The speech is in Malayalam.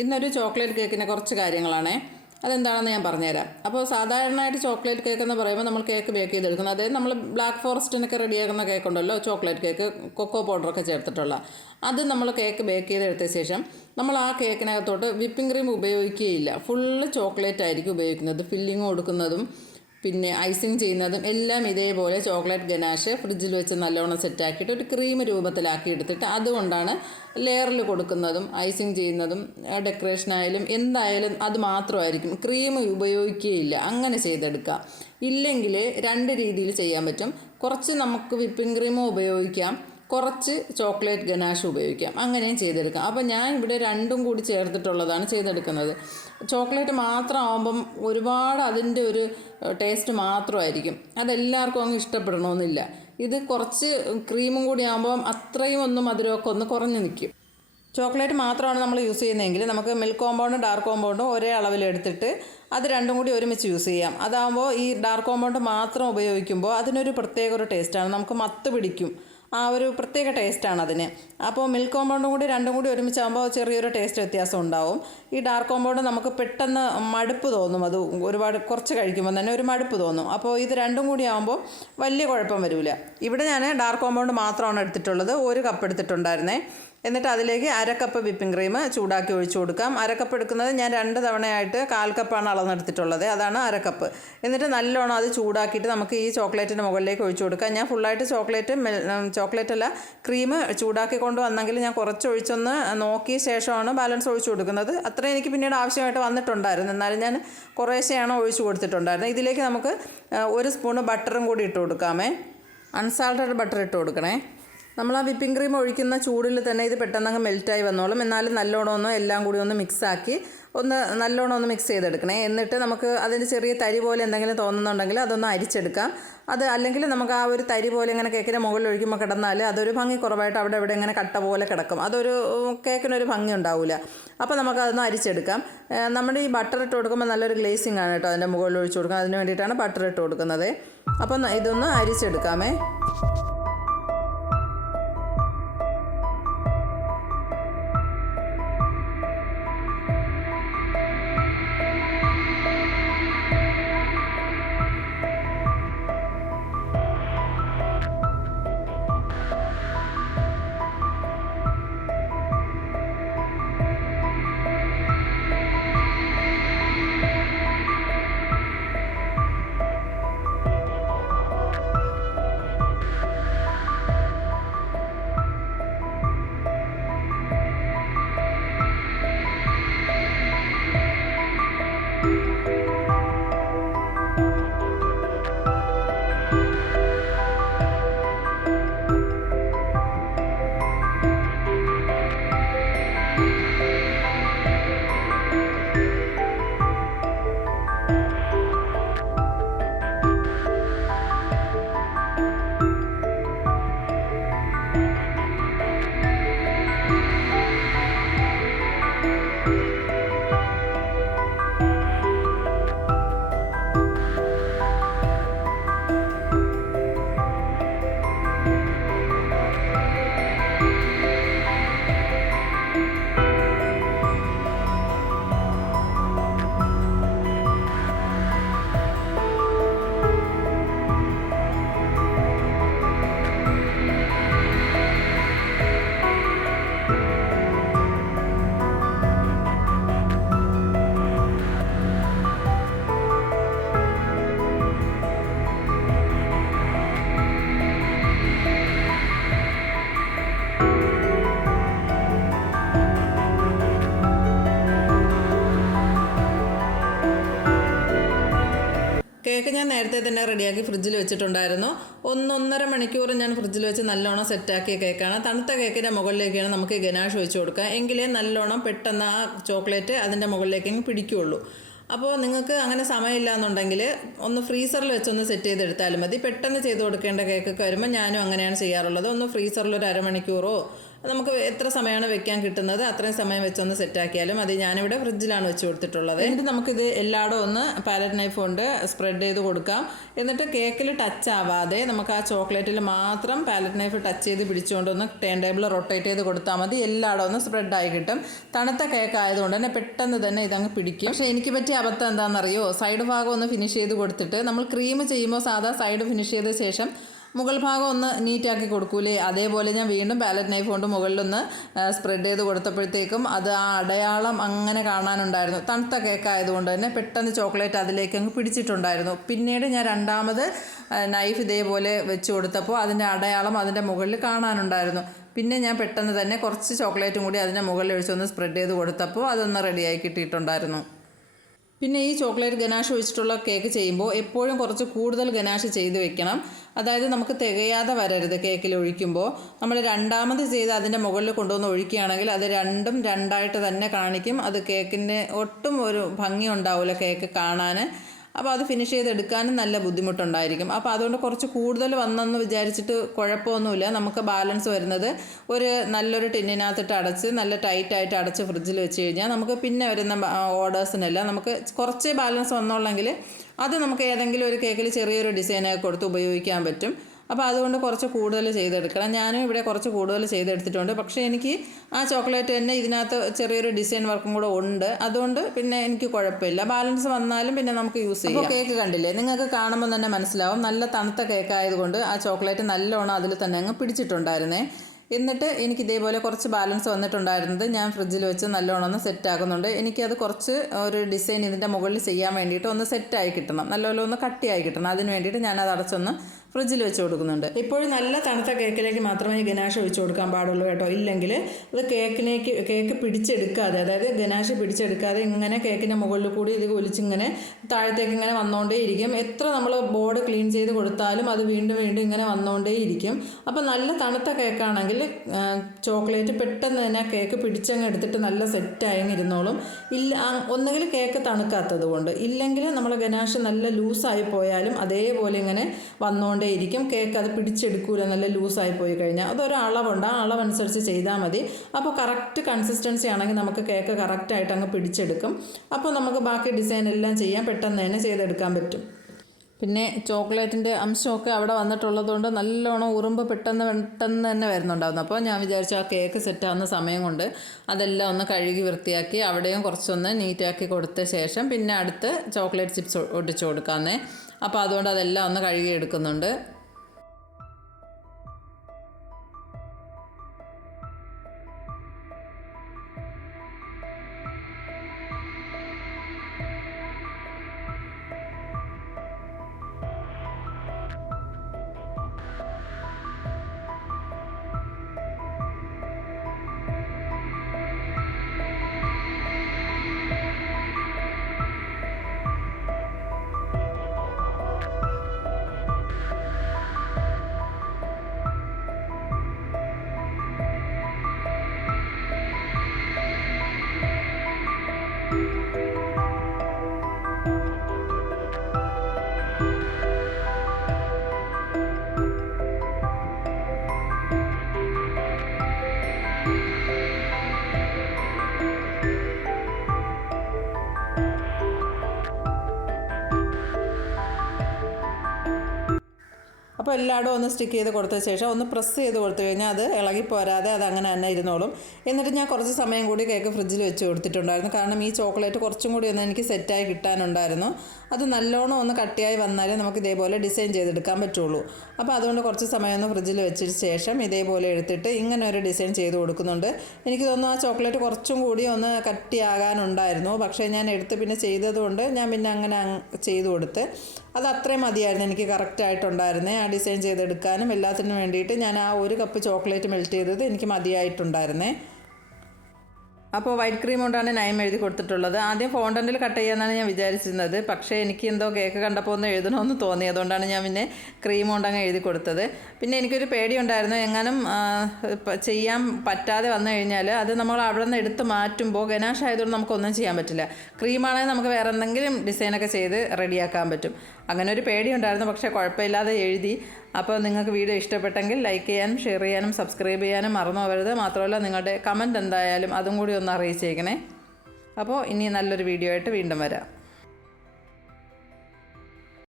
ഇന്നൊരു ചോക്ലേറ്റ് കേക്കിനെ കുറച്ച് കാര്യങ്ങളാണേ. അതെന്താണെന്ന് ഞാൻ പറഞ്ഞുതരാം. അപ്പോൾ സാധാരണയായിട്ട് ചോക്ലേറ്റ് കേക്ക് എന്ന് പറയുമ്പോൾ നമ്മൾ കേക്ക് ബേക്ക് ചെയ്തെടുക്കുന്നത്, അതായത് നമ്മൾ ബ്ലാക്ക് ഫോറസ്റ്റിനൊക്കെ റെഡിയാക്കുന്ന കേക്ക് ഉണ്ടല്ലോ, ചോക്ലേറ്റ് കേക്ക്, കൊക്കോ പൗഡറൊക്കെ ചേർത്തിട്ടുള്ള അത് നമ്മൾ കേക്ക് ബേക്ക് ചെയ്തെടുത്ത ശേഷം നമ്മൾ ആ കേക്കിനകത്തോട്ട് വിപ്പിംഗ് ക്രീം ഉപയോഗിക്കുകയില്ല. ഫുള്ള് ചോക്ലേറ്റ് ആയിരിക്കും ഉപയോഗിക്കുന്നത്. ഫില്ലിങ് കൊടുക്കുന്നതും പിന്നെ ഐസിങ് ചെയ്യുന്നതും എല്ലാം ഇതേപോലെ ചോക്ലേറ്റ് ഗനാഷ് ഫ്രിഡ്ജിൽ വെച്ച് നല്ലോണം സെറ്റാക്കിയിട്ട് ഒരു ക്രീം രൂപത്തിലാക്കി എടുത്തിട്ട് അതുകൊണ്ടാണ് ലെയറിൽ കൊടുക്കുന്നതും ഐസിങ് ചെയ്യുന്നതും ഡെക്കറേഷനായാലും എന്തായാലും അത് മാത്രമായിരിക്കും. ക്രീം ഉപയോഗിക്കുകയില്ല. അങ്ങനെ ചെയ്തെടുക്കുക. ഇല്ലെങ്കിൽ രണ്ട് രീതിയിൽ ചെയ്യാൻ പറ്റും. കുറച്ച് നമുക്ക് വിപ്പിംഗ് ക്രീമും ഉപയോഗിക്കാം, കുറച്ച് ചോക്ലേറ്റ് ഗനാഷ് ഉപയോഗിക്കാം. അങ്ങനെയും ചെയ്തെടുക്കാം. അപ്പോൾ ഞാൻ ഇവിടെ രണ്ടും കൂടി ചേർത്തിട്ടുള്ളതാണ് ചെയ്തെടുക്കുന്നത്. ചോക്ലേറ്റ് മാത്രം ആകുമ്പം ഒരുപാട് അതിൻ്റെ ഒരു ടേസ്റ്റ് മാത്രമായിരിക്കും. അതെല്ലാവർക്കും അങ്ങ് ഇഷ്ടപ്പെടണമെന്നില്ല. ഇത് കുറച്ച് ക്രീമും കൂടി ആകുമ്പം അത്രയും ഒന്നും മധുരമൊക്കെ ഒന്ന് കുറഞ്ഞ് നിൽക്കും. ചോക്ലേറ്റ് മാത്രമാണ് നമ്മൾ യൂസ് ചെയ്യുന്നതെങ്കിൽ നമുക്ക് മിൽക്ക് കോമ്പൗണ്ടും ഡാർക്ക് കോമ്പൗണ്ടും ഒരേ അളവിലെടുത്തിട്ട് അത് രണ്ടും കൂടി ഒരുമിച്ച് യൂസ് ചെയ്യാം. അതാകുമ്പോൾ ഈ ഡാർക്ക് കോമ്പൗണ്ട് മാത്രം ഉപയോഗിക്കുമ്പോൾ അതിനൊരു പ്രത്യേക ഒരു ടേസ്റ്റാണ്. നമുക്ക് മത്ത് പിടിക്കും. ആ ഒരു പ്രത്യേക ടേസ്റ്റാണ് അതിന്. അപ്പോൾ മിൽക്ക് കോമ്പൗണ്ടും കൂടി രണ്ടും കൂടി ഒരുമിച്ചാകുമ്പോൾ ചെറിയൊരു ടേസ്റ്റ് വ്യത്യാസം ഉണ്ടാവും. ഈ ഡാർക്ക് കോമ്പൗണ്ട് നമുക്ക് പെട്ടെന്ന് മടുപ്പ് തോന്നും. അത് ഒരുപാട് കുറച്ച് കഴിക്കുമ്പോൾ തന്നെ ഒരു മടുപ്പ് തോന്നും. അപ്പോൾ ഇത് രണ്ടും കൂടി ആകുമ്പോൾ വലിയ കുഴപ്പം വരില്ല. ഇവിടെ ഞാൻ ഡാർക്ക് കോമ്പൗണ്ട് മാത്രമാണ് എടുത്തിട്ടുള്ളത്. 1 കപ്പ് എടുത്തിട്ടുണ്ടായിരുന്നേ. എന്നിട്ട് അതിലേക്ക് 1/2 കപ്പ് വിപ്പിംഗ് ക്രീം ചൂടാക്കി ഒഴിച്ചു കൊടുക്കാം. 1/2 കപ്പ് എടുക്കുന്നത് ഞാൻ 2 തവണയായിട്ട് 1/4 കപ്പാണ് അളന്നെടുത്തിട്ടുള്ളത്. അതാണ് 1/2 കപ്പ്. എന്നിട്ട് നല്ലോണം അത് ചൂടാക്കിയിട്ട് നമുക്ക് ഈ ചോക്ലേറ്റിൻ്റെ മുകളിലേക്ക് ഒഴിച്ചു കൊടുക്കാം. ഞാൻ ഫുള്ളായിട്ട് ചോക്ലേറ്റല്ല ക്രീം ചൂടാക്കി കൊണ്ട് വന്നെങ്കിൽ ഞാൻ കുറച്ച് ഒഴിച്ചൊന്ന് നോക്കിയ ശേഷമാണ് ബാലൻസ് ഒഴിച്ചു കൊടുക്കുന്നത്. അത്രയും എനിക്ക് പിന്നീട് ആവശ്യമായിട്ട് വന്നിട്ടുണ്ടായിരുന്നു. എന്നാലും ഞാൻ കുറേശ്ശെയാണ് ഒഴിച്ചു കൊടുത്തിട്ടുണ്ടായിരുന്നത്. ഇതിലേക്ക് നമുക്ക് 1 സ്പൂണ് ബട്ടറും കൂടി ഇട്ട് കൊടുക്കാമേ. അൺസാൾട്ടഡ് ബട്ടർ ഇട്ട് കൊടുക്കണേ. നമ്മൾ ആ വിപ്പിംഗ് ക്രീം ഒഴിക്കുന്ന ചൂടിൽ തന്നെ ഇത് പെട്ടെന്നങ്ങ് മെൽറ്റായി വന്നോളും. എന്നാലും നല്ലോണം ഒന്ന് എല്ലാം കൂടി ഒന്ന് മിക്സാക്കി നല്ലോണം ഒന്ന് മിക്സ് ചെയ്തെടുക്കണേ. എന്നിട്ട് നമുക്ക് അതിൻ്റെ ചെറിയ തരി പോലെ എന്തെങ്കിലും തോന്നുന്നുണ്ടെങ്കിൽ അതൊന്ന് അരിച്ചെടുക്കാം. അത് അല്ലെങ്കിൽ നമുക്ക് ആ ഒരു തരി പോലെ ഇങ്ങനെ കേക്കിൻ്റെ മുകളിൽ ഒഴിക്കുമ്പോൾ കിടന്നാൽ അതൊരു ഭംഗി കുറവായിട്ട് അവിടെ ഇവിടെ ഇങ്ങനെ കട്ട പോലെ കിടക്കും. അതൊരു കേക്കിനൊരു ഭംഗി ഉണ്ടാവില്ല. അപ്പോൾ നമുക്കതൊന്ന് അരിച്ചെടുക്കാം. നമ്മുടെ ഈ ബട്ടർ ഇട്ട് കൊടുക്കുമ്പോൾ നല്ലൊരു ഗ്ലേസിങ് ആണ് കേട്ടോ അതിൻ്റെ മുകളിൽ ഒഴിച്ച് കൊടുക്കുക. അതിന് വേണ്ടിയിട്ടാണ് ബട്ടർ ഇട്ട് കൊടുക്കുന്നത്. അപ്പം ഇതൊന്ന് അരിച്ചെടുക്കാമേ. കേക്ക് ഞാൻ നേരത്തെ തന്നെ റെഡിയാക്കി ഫ്രിഡ്ജിൽ വെച്ചിട്ടുണ്ടായിരുന്നു. 1-1.5 മണിക്കൂർ ഞാൻ ഫ്രിഡ്ജിൽ വെച്ച് നല്ലോണം സെറ്റാക്കിയ കേക്കാണ്. തണുത്ത കേക്കിൻ്റെ മുകളിലേക്കാണ് നമുക്ക് ഗനാഷ് വെച്ച് കൊടുക്കുക. എങ്കിലേ നല്ലോണം പെട്ടെന്ന് ആ ചോക്ലേറ്റ് അതിൻ്റെ മുകളിലേക്ക് പിടിക്കുകയുള്ളൂ. അപ്പോൾ നിങ്ങൾക്ക് അങ്ങനെ സമയമില്ല എന്നുണ്ടെങ്കിൽ ഒന്ന് ഫ്രീസറിൽ വെച്ചൊന്ന് സെറ്റ് ചെയ്തെടുത്താലും മതി. പെട്ടെന്ന് ചെയ്ത് കൊടുക്കേണ്ട കേക്കൊക്കെ വരുമ്പോൾ ഞാനും അങ്ങനെയാണ് ചെയ്യാറുള്ളത്. ഒന്ന് ഫ്രീസറിൽ ഒരു 1/2 മണിക്കൂറോ നമുക്ക് എത്ര സമയമാണ് വെക്കാൻ കിട്ടുന്നത് അത്രയും സമയം വെച്ചൊന്ന് സെറ്റാക്കിയാലും അത് ഞാനിവിടെ ഫ്രിഡ്ജിലാണ് വെച്ച് കൊടുത്തിട്ടുള്ളത്. എന്നിട്ട് നമുക്കിത് എല്ലായിടും ഒന്ന് പാലറ്റ് നൈഫ് കൊണ്ട് സ്പ്രെഡ് ചെയ്ത് കൊടുക്കാം. എന്നിട്ട് കേക്കിൽ ടച്ച് ആവാതെ നമുക്ക് ആ ചോക്ലേറ്റിൽ മാത്രം പാലറ്റ് നൈഫ് ടച്ച് ചെയ്ത് പിടിച്ചുകൊണ്ടൊന്ന് ടേൺ ടേബിൾ റൊട്ടേറ്റ് ചെയ്ത് കൊടുത്താൽ മതി. എല്ലായിടും ഒന്ന് സ്പ്രെഡായി കിട്ടും. തണുത്ത കേക്ക് ആയതുകൊണ്ട് തന്നെ പെട്ടെന്ന് തന്നെ ഇതങ്ങ് പിടിക്കും. പക്ഷേ എനിക്ക് പറ്റിയ അബദ്ധം എന്താണെന്നറിയോ, സൈഡ് ഭാഗം ഒന്ന് ഫിനിഷ് ചെയ്ത് കൊടുത്തിട്ട് നമ്മൾ ക്രീം ചെയ്യുമ്പോൾ സാധാ സൈഡ് ഫിനിഷ് ചെയ്ത ശേഷം മുകൾ ഭാഗം ഒന്ന് നീറ്റാക്കി കൊടുക്കൂലേ, അതേപോലെ ഞാൻ വീണ്ടും പാലറ്റ് നൈഫ് കൊണ്ട് മുകളിലൊന്ന് സ്പ്രെഡ് ചെയ്ത് കൊടുത്തപ്പോഴത്തേക്കും അത് ആ അടയാളം അങ്ങനെ കാണാനുണ്ടായിരുന്നു. തണുത്ത കേക്ക് ആയതുകൊണ്ട് തന്നെ പെട്ടെന്ന് ചോക്ലേറ്റ് അതിലേക്ക് അങ്ങ് പിടിച്ചിട്ടുണ്ടായിരുന്നു. പിന്നീട് ഞാൻ രണ്ടാമത് നൈഫ് ഇതേപോലെ വെച്ച് കൊടുത്തപ്പോൾ അതിൻ്റെ അടയാളം അതിൻ്റെ മുകളിൽ കാണാനുണ്ടായിരുന്നു. പിന്നെ ഞാൻ പെട്ടെന്ന് തന്നെ കുറച്ച് ചോക്ലേറ്റും കൂടി അതിൻ്റെ മുകളിൽ ഒഴിച്ചൊന്ന് സ്പ്രെഡ് ചെയ്ത് കൊടുത്തപ്പോൾ അതൊന്ന് റെഡിയായി കിട്ടിയിട്ടുണ്ടായിരുന്നു. പിന്നെ ഈ ചോക്ലേറ്റ് ഗനാഷ് ഒഴിച്ചിട്ടുള്ള കേക്ക് ചെയ്യുമ്പോൾ എപ്പോഴും കുറച്ച് കൂടുതൽ ഗനാഷ് ചെയ്ത് വെക്കണം. അതായത് നമുക്ക് തികയാതെ വരരുത്. കേക്കിൽ ഒഴിക്കുമ്പോൾ നമ്മൾ രണ്ടാമത് ചെയ്ത് അതിൻ്റെ മുകളിൽ കൊണ്ടുവന്ന് ഒഴിക്കുകയാണെങ്കിൽ അത് രണ്ടും രണ്ടായിട്ട് തന്നെ കാണിക്കും. അത് കേക്കിൻ്റെ ഒട്ടും ഒരു ഭംഗി ഉണ്ടാവില്ല കേക്ക് കാണാൻ. അപ്പോൾ അത് ഫിനിഷ് ചെയ്തെടുക്കാനും നല്ല ബുദ്ധിമുട്ടുണ്ടായിരിക്കും. അപ്പോൾ അതുകൊണ്ട് കുറച്ച് കൂടുതൽ വന്നെന്ന് വിചാരിച്ചിട്ട് കുഴപ്പമൊന്നുമില്ല. നമുക്ക് ബാലൻസ് വരുന്നത് നല്ലൊരു ടിന്നിനകത്തിട്ട് അടച്ച് നല്ല ടൈറ്റായിട്ട് അടച്ച് ഫ്രിഡ്ജിൽ വെച്ച് കഴിഞ്ഞാൽ നമുക്ക് പിന്നെ വരുന്ന ഓർഡേഴ്സിനെല്ലാം നമുക്ക് കുറച്ചേ ബാലൻസ് വന്നോളെങ്കിൽ അത് നമുക്ക് ഏതെങ്കിലും ഒരു കേക്കിൽ ചെറിയൊരു ഡിസൈനൊക്കെ കൊടുത്ത് ഉപയോഗിക്കാൻ പറ്റും. അപ്പോൾ അതുകൊണ്ട് കുറച്ച് കൂടുതൽ ചെയ്തെടുക്കണം. ഞാനും ഇവിടെ കുറച്ച് കൂടുതൽ ചെയ്തെടുത്തിട്ടുണ്ട്. പക്ഷേ എനിക്ക് ആ ചോക്ലേറ്റ് തന്നെ ഇതിനകത്ത് ചെറിയൊരു ഡിസൈൻ വർക്കും കൂടെ ഉണ്ട്. അതുകൊണ്ട് പിന്നെ എനിക്ക് കുഴപ്പമില്ല. ബാലൻസ് വന്നാലും പിന്നെ നമുക്ക് യൂസ് ചെയ്യാം. അപ്പോൾ കേക്ക് കണ്ടില്ലേ, നിങ്ങൾക്ക് കാണുമ്പോൾ തന്നെ മനസ്സിലാവും നല്ല തണുത്ത കേക്ക് ആയതുകൊണ്ട് ആ ചോക്ലേറ്റ് നല്ലോണം അതിൽ തന്നെ അങ്ങ് പിടിച്ചിട്ടുണ്ടായിരുന്നേ. എന്നിട്ട് എനിക്ക് ഇതേപോലെ കുറച്ച് ബാലൻസ് വന്നിട്ടുണ്ടായിരുന്നത് ഞാൻ ഫ്രിഡ്ജിൽ വെച്ച് നല്ലോണം ഒന്ന് സെറ്റാക്കുന്നുണ്ട്. എനിക്കത് കുറച്ച് ഒരു ഡിസൈൻ ഇതിൻ്റെ മുകളിൽ ചെയ്യാൻ വേണ്ടിയിട്ട് ഒന്ന് സെറ്റായി കിട്ടണം, നല്ലപോലെ ഒന്ന് കട്ടിയായി കിട്ടണം. അതിന് വേണ്ടിയിട്ട് ഞാനത് അടച്ചൊന്ന് ഫ്രിഡ്ജിൽ വെച്ച് കൊടുക്കുന്നുണ്ട്. ഇപ്പോഴും നല്ല തണുത്ത കേക്കിലേക്ക് മാത്രമേ ഈ ഗനാഷ് ഒഴിച്ച് കൊടുക്കാൻ പാടുള്ളൂ കേട്ടോ. ഇല്ലെങ്കിൽ അത് കേക്ക് പിടിച്ചെടുക്കാതെ, അതായത് ഗനാഷ് പിടിച്ചെടുക്കാതെ ഇങ്ങനെ കേക്കിൻ്റെ മുകളിൽ കൂടി ഇത് ഒലിച്ചിങ്ങനെ താഴത്തേക്ക് ഇങ്ങനെ വന്നുകൊണ്ടേയിരിക്കും. എത്ര നമ്മൾ ബോർഡ് ക്ലീൻ ചെയ്ത് കൊടുത്താലും അത് വീണ്ടും വീണ്ടും ഇങ്ങനെ വന്നുകൊണ്ടേയിരിക്കും. അപ്പോൾ നല്ല തണുത്ത കേക്കാണെങ്കിൽ ചോക്ലേറ്റ് പെട്ടെന്ന് തന്നെ ആ കേക്ക് പിടിച്ചങ്ങ് എടുത്തിട്ട് നല്ല സെറ്റായി ഇരുന്നോളും. ഒന്നുകിൽ കേക്ക് തണുക്കാത്തത് കൊണ്ട്, ഇല്ലെങ്കിൽ നമ്മൾ ഗനാഷ് നല്ല ലൂസായി പോയാലും അതേപോലെ ഇങ്ങനെ വന്നുകൊണ്ട് ഇരിക്കും. കേക്ക് അത് പിടിച്ചെടുക്കൂല നല്ല ലൂസായി പോയി കഴിഞ്ഞാൽ. അതൊരു അളവുണ്ട്, ആ അളവനുസരിച്ച് ചെയ്താൽ മതി. അപ്പോൾ കറക്റ്റ് കൺസിസ്റ്റൻസി ആണെങ്കിൽ നമുക്ക് കേക്ക് കറക്റ്റായിട്ട് അങ്ങ് പിടിച്ചെടുക്കും. അപ്പോൾ നമുക്ക് ബാക്കി ഡിസൈൻ എല്ലാം ചെയ്യാൻ പെട്ടെന്ന് തന്നെ ചെയ്തെടുക്കാൻ പറ്റും. പിന്നെ ചോക്ലേറ്റിൻ്റെ അംശമൊക്കെ അവിടെ വന്നിട്ടുള്ളതുകൊണ്ട് നല്ലോണം ഉറുമ്പ് പെട്ടെന്ന് തന്നെ വരുന്നുണ്ടായിരുന്നു. അപ്പോൾ ഞാൻ വിചാരിച്ചു ആ കേക്ക് സെറ്റാകുന്ന സമയം കൊണ്ട് അതെല്ലാം ഒന്ന് കഴുകി വൃത്തിയാക്കി അവിടെയും കുറച്ചൊന്ന് നീറ്റാക്കി കൊടുത്ത ശേഷം പിന്നെ അടുത്ത് ചോക്ലേറ്റ് ചിപ്സ് ഒട്ടിച്ച് കൊടുക്കാമെന്നേ. അപ്പോൾ അതുകൊണ്ട് അതെല്ലാം ഒന്ന് കഴുകി എടുക്കുന്നുണ്ട്. അപ്പോൾ എല്ലായിടും ഒന്ന് സ്റ്റിക്ക് ചെയ്ത് കൊടുത്ത ശേഷം ഒന്ന് പ്രസ് ചെയ്ത് കൊടുത്തു കഴിഞ്ഞാൽ അത് ഇളകി പോരാതെ അത് അങ്ങനെ തന്നെ ഇരുന്നോളും. എന്നിട്ട് ഞാൻ കുറച്ച് സമയം കൂടി കേക്ക് ഫ്രിഡ്ജിൽ വെച്ച് കൊടുത്തിട്ടുണ്ടായിരുന്നു. കാരണം ഈ ചോക്ലേറ്റ് കുറച്ചും കൂടി ഒന്ന് എനിക്ക് സെറ്റായി കിട്ടാനുണ്ടായിരുന്നു. അത് നല്ലോണം ഒന്ന് കട്ടിയായി വന്നാലേ നമുക്ക് ഇതേപോലെ ഡിസൈൻ ചെയ്തെടുക്കാൻ പറ്റുള്ളൂ. അപ്പോൾ അതുകൊണ്ട് കുറച്ച് സമയം ഒന്ന് ഫ്രിഡ്ജിൽ വെച്ചതിന് ശേഷം ഇതേപോലെ എടുത്തിട്ട് ഇങ്ങനെ ഒരു ഡിസൈൻ ചെയ്ത് കൊടുക്കുന്നുണ്ട്. എനിക്ക് തോന്നുന്നു ആ ചോക്ലേറ്റ് കുറച്ചും കൂടി ഒന്ന് കട്ടിയാകാനുണ്ടായിരുന്നു. പക്ഷേ ഞാൻ എടുത്ത് പിന്നെ ചെയ്തതുകൊണ്ട് ഞാൻ പിന്നെ അങ്ങനെ ചെയ്ത് കൊടുത്ത് അത് അത്രയും മതിയായിരുന്നു എനിക്ക് കറക്റ്റായിട്ടുണ്ടായിരുന്നേ. ആ ഡിസൈൻ ചെയ്തെടുക്കാനും എല്ലാത്തിനും വേണ്ടിയിട്ട് ഞാൻ ആ ഒരു കപ്പ് ചോക്ലേറ്റ് മെൽറ്റ് ചെയ്തത് എനിക്ക് മതിയായിട്ടുണ്ടായിരുന്നേ. അപ്പോൾ വൈറ്റ് ക്രീം കൊണ്ടാണ് നൈം എഴുതി കൊടുത്തിട്ടുള്ളത്. ആദ്യം ഫോണ്ടൻറ്റിൽ കട്ട് ചെയ്യാമെന്നാണ് ഞാൻ വിചാരിച്ചിരുന്നത്. പക്ഷേ എനിക്ക് എന്തോ കേക്ക് കണ്ടപ്പോൾ ഒന്ന് എഴുതണമെന്ന് തോന്നി. അതുകൊണ്ടാണ് ഞാൻ പിന്നെ ക്രീം കൊണ്ടങ്ങ് എഴുതി കൊടുത്തത്. പിന്നെ എനിക്കൊരു പേടിയുണ്ടായിരുന്നു, എങ്ങാനും ചെയ്യാൻ പറ്റാതെ വന്നു കഴിഞ്ഞാൽ അത് നമ്മൾ അവിടെ നിന്ന് എടുത്ത് മാറ്റുമ്പോൾ ഗനാഷ് ആയതുകൊണ്ട് നമുക്കൊന്നും ചെയ്യാൻ പറ്റില്ല. ക്രീമാണെങ്കിൽ നമുക്ക് വേറെ എന്തെങ്കിലും ഡിസൈനൊക്കെ ചെയ്ത് റെഡിയാക്കാൻ പറ്റും. അങ്ങനെ ഒരു പേടിയുണ്ടായിരുന്നു. പക്ഷേ കുഴപ്പമില്ലാതെ എഴുതി. അപ്പോൾ നിങ്ങൾക്ക് വീഡിയോ ഇഷ്ടപ്പെട്ടെങ്കിൽ ലൈക്ക് ചെയ്യാനും ഷെയർ ചെയ്യാനും സബ്സ്ക്രൈബ് ചെയ്യാനും മറന്നു പോകരുത്. മാത്രമല്ല നിങ്ങളുടെ കമൻറ്റ് എന്തായാലും അതും കൂടി ഒന്ന് അറിയിച്ചേക്കണേ. അപ്പോൾ ഇനി നല്ലൊരു വീഡിയോ ആയിട്ട് വീണ്ടും വരാം.